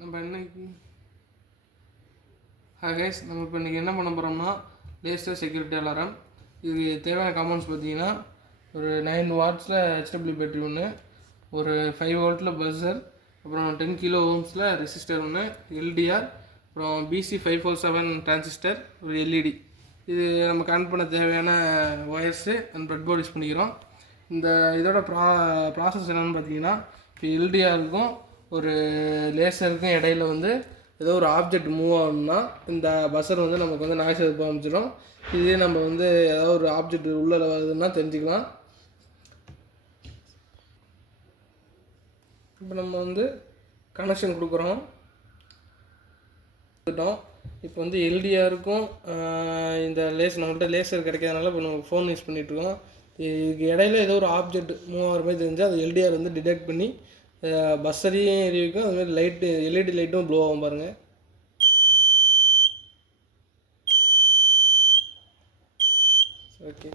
நம்ம இன்னைக்கு கைஸ் நம்ம இப்போ இன்றைக்கி என்ன பண்ண போகிறோம்னா லேசர் செக்யூரிட்டி அலாரம். இதுக்கு தேவையான காம்பவுண்ட்ஸ் பார்த்தீங்கன்னா ஒரு 9 வாட்ஸில் HW பேட்டரி ஒன்று, ஒரு 5 வோல்ட்டில் பஸ்ஸர், அப்புறம் 10 கிலோ ஓம்ஸில் ரெசிஸ்டர் ஒன்று, எல்டிஆர், அப்புறம் BC547 டிரான்சிஸ்டர், ஒரு எல்இடி. இது நம்ம கனெக்ட் பண்ண தேவையான wires and breadboard use பண்ணிக்கிறோம். இந்த இதோட ப்ராசஸ் என்னென்னு பார்த்தீங்கன்னா, இப்போ எல்டிஆருக்கும் ஒரு லேசருக்கும் இடையில வந்து ஏதோ ஒரு ஆப்ஜெக்ட் மூவ் ஆகணும்னா இந்த பஸ்ஸர் வந்து நமக்கு வந்து நாய்ஸ் எழுப்ப ஆரம்பிச்சிடும். இதே நம்ம வந்து ஏதாவது ஒரு ஆப்ஜெக்ட் உள்ளே வருதுன்னா தெரிஞ்சுக்கலாம். இப்போ நம்ம வந்து கனெக்ஷன் கொடுக்குறோம். இப்போ வந்து எல்டிஆருக்கும் இந்த நம்மள்கிட்ட லேசர் கிடைக்காதனால இப்போ நம்ம ஃபோன் யூஸ் பண்ணிகிட்ருக்கோம். இதுக்கு இடையில ஏதோ ஒரு ஆப்ஜெக்ட் மூவ் ஆகிற மாதிரி தெரிஞ்சால் அது எல்டிஆர் வந்து டிடெக்ட் பண்ணி பஸ்ஸரையும் எரிய வைக்கும். அதுமாதிரி லைட்டு எல்இடி லைட்டும் ப்ளோ ஆகும் பாருங்கள். ஓகே.